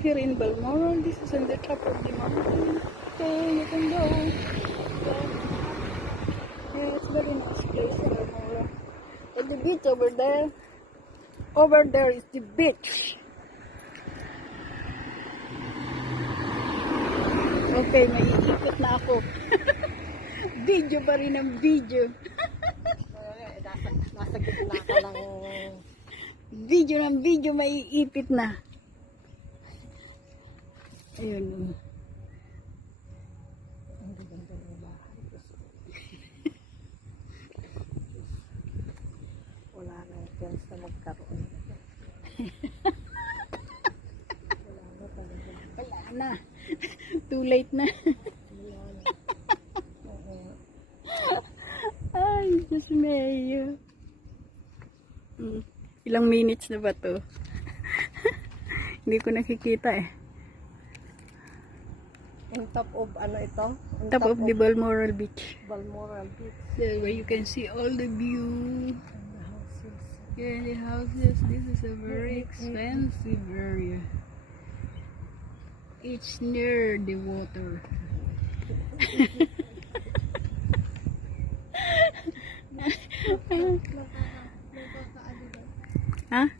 Here in Balmoral, this is on the top of the mountain. Okay, you can go. Yeah, it's very nice place in Balmoral. And the beach over there. Over there is the beach. Okay, maiikot na ako. Video pa rin ang video. Nasa gitna ka lang. Video ng video, maiipit na. Ayun. Wala na yung chance na magkaroon. Wala na. Too late na. Ay, Diyos mayo. Ilang minutes na ba to? Hindi ko nakikita eh. On top of ano ito? Top of the Balmoral Beach. Balmoral Beach. There where you can see all the view. And the houses. Yeah, the houses. This is a very expensive area. It's near the water. Huh?